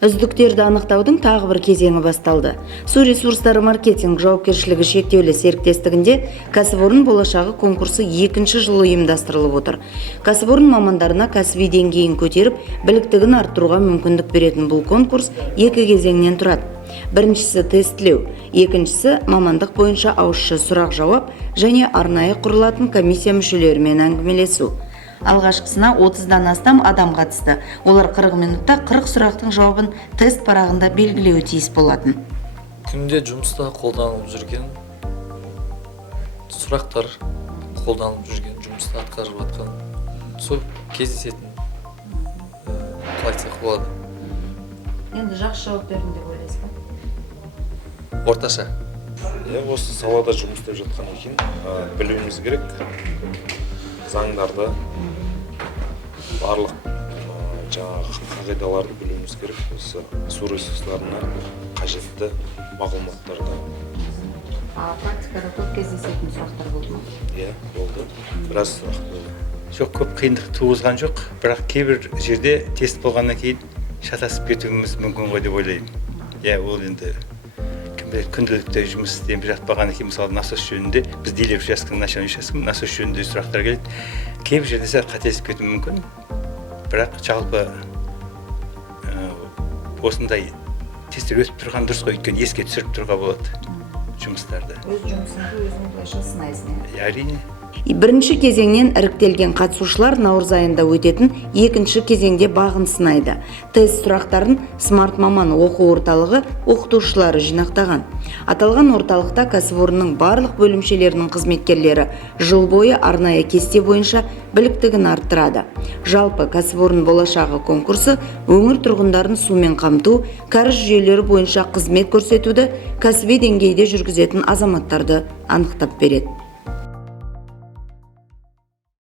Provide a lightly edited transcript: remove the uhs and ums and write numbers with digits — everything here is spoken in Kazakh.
Үздіктерді анықтаудың тағы бір кезеңі басталды. Су ресурстары маркетинг жауапкершілігі шектеулі серіктестігінде кәсіпорын болашағы конкурсы екінші жыл ұйымдастырылып отыр. Кәсіпорын мамандарына кәсіби деңгейін көтеріп, біліктігін арттыруға мүмкіндік беретін бұл конкурс екі кезеңнен тұрады. Біріншісі тестілеу, екіншісі мамандық бойынша ауызша сұрақ-жауап және арнайы құрылатын комиссия мүшелерімен әңгімелесу. Алғашқысына 30-дан астам адам қатысты. Олар 40 минутта 40 сұрақтың жауабын тест парағында белгілеуі тиіс болатын. Күнде жұмыста қолданылып жүрген сұрақтар, қолданылып жүрген жұмыста атқарылып жатқан сол кездесетін қалай айтсақ болады. Енді жақсы жауап бердім деп ойлайсыз ба? Орташа. Осы салада жұмыс істеп жатқан екен, білуіміз керек. Заңдарды, барлық жаңағы қағидаларды білуіміз керек. Осы су ресурстарына қажетті мағлұматтарды. Практикада көп кездесетін сұрақтар болды ма? Болды. Біраз сұрақ болды. Жоқ, көп қиындық туғызған жоқ, бірақ кейбір жерде тест болғаннан кейін шатасып кетуіміз мүмкін ғой деп ойлаймын. Ол енді күнделікті жұмыс істеп жатпағаннан кейін, мысалы насос жөнінде біз дейлер учаскенің начальный учаскем, насос жөнінде сұрақтар келеді. Кейбір жерде сәл қателесіп кетуі мүмкін, бірақ жалпы осындай тесттер өтіп тұрған дұрыс қой, өйткені еске түсіріп тұруға болады жұмыстарды. Өз жұмысыңды өзің былайша сынайсың. Әрине. Бірінші кезеңнен іріктелген қатысушылар наурыз айында өтетін екінші кезеңде бағын сынайды. Тест сұрақтарын Смарт маман оқу орталығы оқытушылары жинақтаған. Аталған орталықта кәсіпорынның барлық бөлімшелерінің қызметкерлері жыл бойы арнайы кесте бойынша біліктігін арттырады. Жалпы кәсіпорын болашағы конкурсы өңір тұрғындарын сумен қамту, кәріз жүйелері бойынша қызмет көрсетуді кәсіби деңгейде жүргізетін азаматтарды анықтап береді.